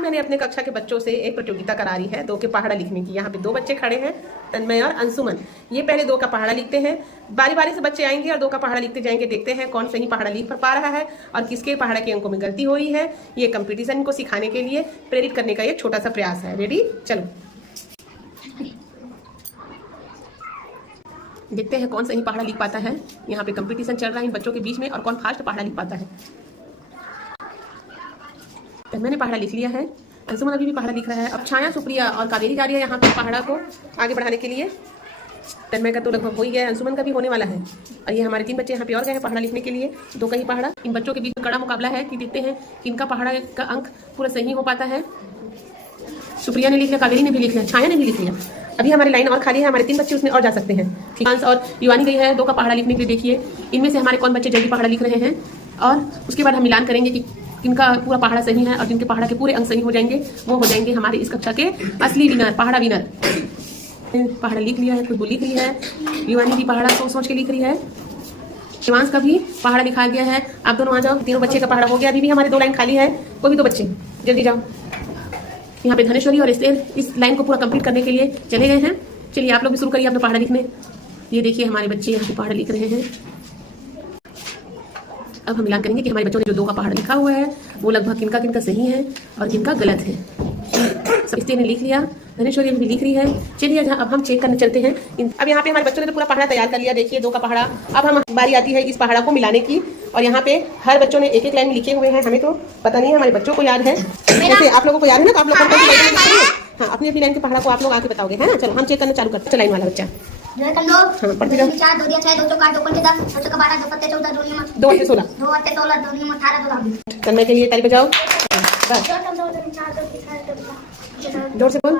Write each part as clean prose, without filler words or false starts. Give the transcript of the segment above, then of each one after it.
मैंने अपने कक्षा के बच्चों से एक प्रतियोगिता करा रही है 2 के पहाड़ा लिखने की। यहाँ पे 2 बच्चे खड़े हैं, तन्मय और अंशुमन। ये पहले 2 का पहाड़ा लिखते हैं, बारी बारी से बच्चे आएंगे और 2 का पहाड़ा लिखते जाएंगे। देखते हैं कौन सही पहाड़ा लिख पा रहा है और किसके पहाड़ा के अंकों में गलती हो रही है। ये कंपटीशन को सिखाने के लिए, प्रेरित करने का एक छोटा सा प्रयास है। रेडी, चलो देखते हैं कौन सही पहाड़ा लिख पाता है। यहाँ पे कंपटीशन चल रहा है इन बच्चों के बीच में और कौन फास्ट पहाड़ा लिख पाता है। मैंने पहाड़ा लिख लिया है, अंशुमन अभी भी पहाड़ा लिख रहा है। अब छाया, सुप्रिया और कावेरी जा रही है यहाँ पे पहाड़ा को आगे बढ़ाने के लिए। तन्मय का तो लगभग हो ही गया है, अंशुमन का भी होने वाला है। और ये हमारे 3 बच्चे यहाँ पे और गए हैं पहाड़ा लिखने के लिए, 2 का ही पहाड़ा। इन बच्चों के बीच में कड़ा मुकाबला है कि देखते हैं किनका पहाड़ा का अंक पूरा सही हो पाता है। सुप्रिया ने लिख लिया, कावेरी ने भी लिख लिया, छाया ने भी लिख लिया। अभी हमारी लाइन और खाली है, हमारे 3 बच्चे उसमें और जा सकते हैं। ठीक, और युवानी गई है 2 का पहाड़ा लिखने के लिए। देखिए इनमें से हमारे कौन बच्चे जल्दी पहाड़ा लिख रहे हैं और उसके बाद हम मिलान करेंगे कि किनका पूरा पहाड़ा सही है और जिनके पहाड़ा के पूरे अंक सही हो जाएंगे वो हो जाएंगे हमारे इस कक्षा के असली विनर, पहाड़ा विनर। पहाड़ा लिख लिया है, खुशबू लिख रही है, युवानी भी पहाड़ा सोच सोच के लिख रही है, शिवांश का भी पहाड़ा लिखा गया है। आप दोनों आ जाओ, तीनों बच्चे का पहाड़ा हो गया। अभी भी हमारे 2 लाइन खाली है, कोई भी 2 बच्चे जल्दी जाओ। यहाँ पे धनेश्वरी और स्टेल इस लाइन को पूरा कंप्लीट करने के लिए चले गए हैं। चलिए आप लोग भी शुरू करिए अपना पहाड़ा लिखने। ये देखिए हमारे बच्चे यहाँ पे पहाड़ा लिख रहे हैं। अब हम मिलान करेंगे कि हमारे बच्चों ने जो 2 का पहाड़ा लिखा हुआ है वो लगभग किनका किनका सही है और किनका गलत है। स्टेल ने लिख लिया, धनेश्वरी भी लिख रही है। चलिए अब हम चेक करने चलते हैं। अब यहाँ पे हमारे बच्चों ने तो पूरा पहाड़ा तैयार कर लिया। देखिए 2 का पहाड़ा। अब हम बारी आती है इस पहाड़ा को मिलाने की और यहाँ पे हर बच्चों ने एक एक लाइन लिखे हुए हैं। हमें तो पता नहीं है, हमारे बच्चों को याद है। जैसे आप लोगों को याद है ना, तो आप लोग हाँ अपनी अपनी लाइन के पहाड़ा को आप लोग आके बताओगे, है ना। चलो हम चेक करना चालू करते हैं। लाइन वाला बच्चा हाँ पढ़ते जाओ। 4 2 6 2 4 2 5 10 2 12 2 14 2 2 8 16 2 8 16 2 9 18 2 तन्मय के लिए ताली बजाओ, जोर से बोल।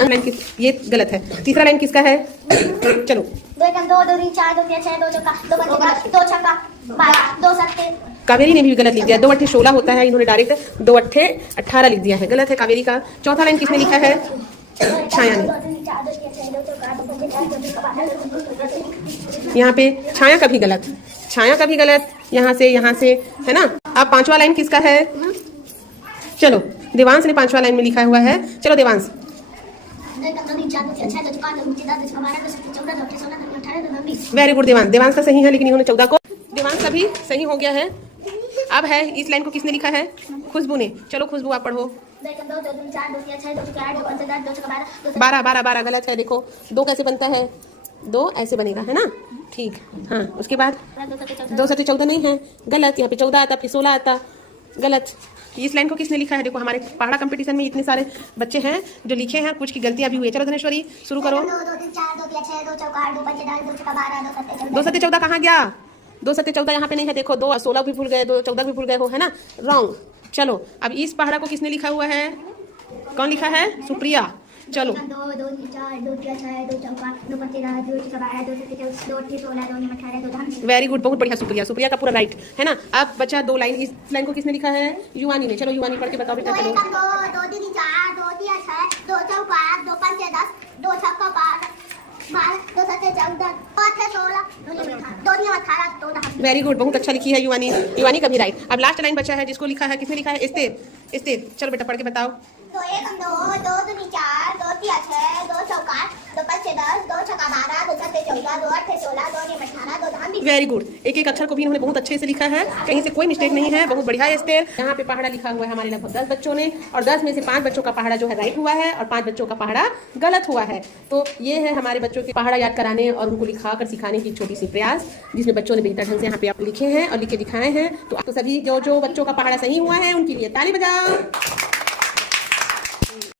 लाइन किस, ये गलत है। तीसरा लाइन किसका है? चलो 2 2 2 4 2 6 2 चौका 2 5 2 छक्का 12 2 7। कावेरी ने भी गलत लिख दिया। 2 8 16 होता है, इन्होंने डायरेक्ट 2 8 18 लिख दिया है, गलत है कावेरी का। चौथा लाइन किसने लिखा है? छाया ने। यहाँ पे छाया का भी गलत, छाया का भी गलत, यहाँ से है ना। अब 5वां लाइन किसका है? चलो देवांश ने 5वां लाइन में लिखा हुआ है। चलो देवांश। वेरी गुड देवांश, देवांश का सही है लेकिन इन्होंने 14 को, देवांश का भी सही हो गया है। अब है इस लाइन को किसने लिखा है? खुशबू ने। चलो खुशबू आप पढ़ो। 12 12 12 गलत है। देखो 2 कैसे बनता है? 2 ऐसे बनेगा, है ना। ठीक हाँ, उसके बाद 2 7 14 नहीं है, गलत। यहाँ पे 14 आता, फिर 16 आता, गलत। इस लाइन को किसने लिखा है? देखो हमारे पहाड़ा कंपटीशन में इतने सारे बच्चे हैं जो लिखे हैं, कुछ की गलतियां भी हुई है। चलो धनेश्वरी शुरू करो। 2 7 14 कहाँ गया? 2 7 14 यहाँ पे नहीं है। देखो 2 16 भी भूल गए, 2 14 भी भूल गए हो, है ना, रॉन्ग। चलो अब इस पहाड़ा को किसने लिखा हुआ है? कौन लिखा है? सुप्रिया। चलो 2 2 4 2 6 2 चौका 2 15 2 12 2 17 2 18 16 2 18 2 19। वेरी गुड, बहुत बढ़िया सुप्रिया, सुप्रिया का पूरा राइट है ना। अब बचा 2 लाइन, इस लाइन को किसने लिखा है? युवानी ने। चलो युवानी पढ़ के बताओ बेटा। चलो 2 2 3 4 2 3 6 2 चौका 2 5 10 2 छक्का 12 2 7 14 2 8 16 2 9 18 2 10। वेरी गुड, बहुत अच्छा लिखी है युवानी, युवानी का भी राइट। अब लास्ट लाइन बचा है जिसको लिखा है, किसने लिखा है? स्टेप। चलो बेटा पढ़ के बताओ। 2 1 2 2 3 4 2 3 6 2 चौका 2 5 10 2 छक्का 12 2 7 14 2 8 16 2 9 18 2 10। वेरी गुड, एक एक अक्षर को भी इन्होंने बहुत अच्छे से लिखा है, कहीं से कोई मिस्टेक नहीं है, बहुत बढ़िया है स्टेल। यहाँ पे पहाड़ा लिखा हुआ है हमारे लगभग 10 बच्चों ने, और 10 में से 5 बच्चों का पहाड़ा जो है राइट हुआ है और 5 बच्चों का पहाड़ा गलत हुआ है। तो ये है हमारे बच्चों के पहाड़ा याद कराने और उनको लिखा कर सिखाने की छोटी सी प्रयास, जिसमें बच्चों ने बेहतर ढंग से यहाँ पे आप लिखे हैं और लिख के दिखाए हैं। तो सभी जो बच्चों का पहाड़ा सही हुआ है उनके लिए ताली बजाओ।